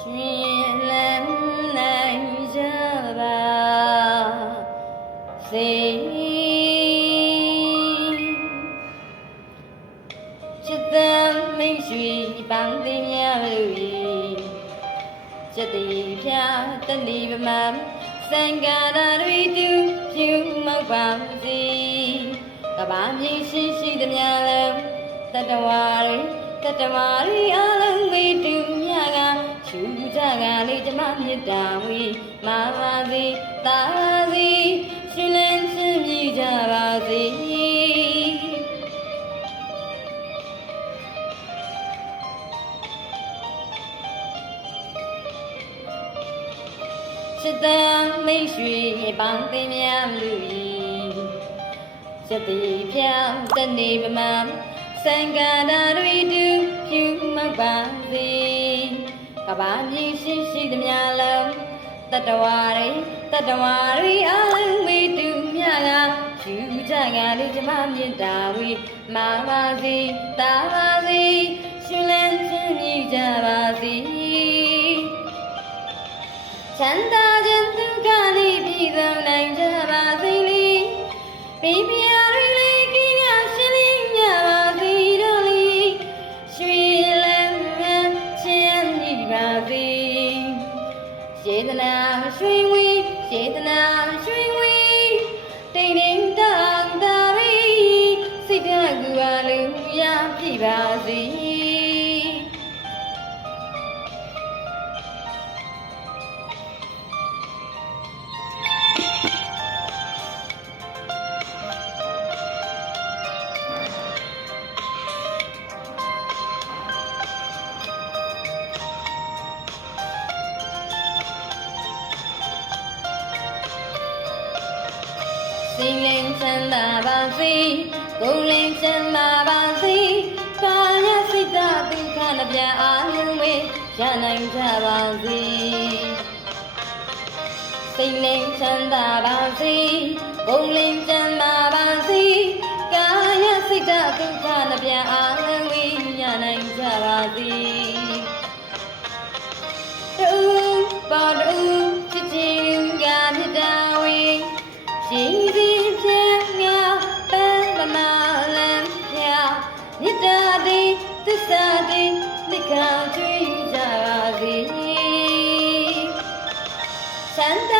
ရှင်လန်းနိုင်ကြပါစေချစ်တဲ့မိတ်ဆွေပန်းတင်များလို့ချစ်တဲ့ဖြာတဏီပမာစံကားတွေတူဖြူမောက်ပါစေကဘာမြေရှိရှိသမျှလုံးတတဝါတွေအားလုံးဝေတူမြကချူကြကလေးကျမမြတ်တာဝေမာပါစေတာစီရှင်လန်းရှင်မြည်ကြပါစေချစ်တဲ့မိတ်ဆွေပန်းတင်များလူချစ်တဲ့ဖြာတနေပမာစံကားတွေတူဖြူမောက်ပါစေကဘာမြေရှိရှိသမျှလုံးတတဝါတွေအားလုံးဝေတူမြကချူကြကလေးကျမမြတ်တာဝေမာပါစေတာပါစေရှင်လန်းရှင်မြည်ကြပါစေချမ်းသာခြင်းဒုက္ခလေးပြည်စုံနိုင်ကြပါစေလေပိပိယရီလေးကင်းရရှင်လေးမြပါစေတို့လေးရွှေလန်းချမ်းမြေပါစေစေတနာရွှေဝီစေတနာရွှေဝီတိမ်တိမ်တောင်းတာရီစိတ်ဓာတ်ကူပါလူရပြပါစေစိတ်လင်းချမ်းသာပါစေကိုယ်လင်းချမ်းသာပါစေကာယစိတ်ဓာတ်ဒုက္ခနှပြအားလုံးဝေရနိုင်ကြပါစေစိတ်လင်းချမ်းသာပါစေကိုယ်လင်းချမ်းသာပါစေကာယစိတ်ဓာတ်ဒုက္ခနှပြအားလုံးဝေရနိုင်ကြပါစေတူပေါ်တူချစ်ချင်းကမြတ်တာဝေရှိသည်ဖြင့်ငါပန်းမနာလန်းဖြာမြတ်တာသည်သစ္စာသည်လက်ခံကြွေးကြပါစေချမ်းသာ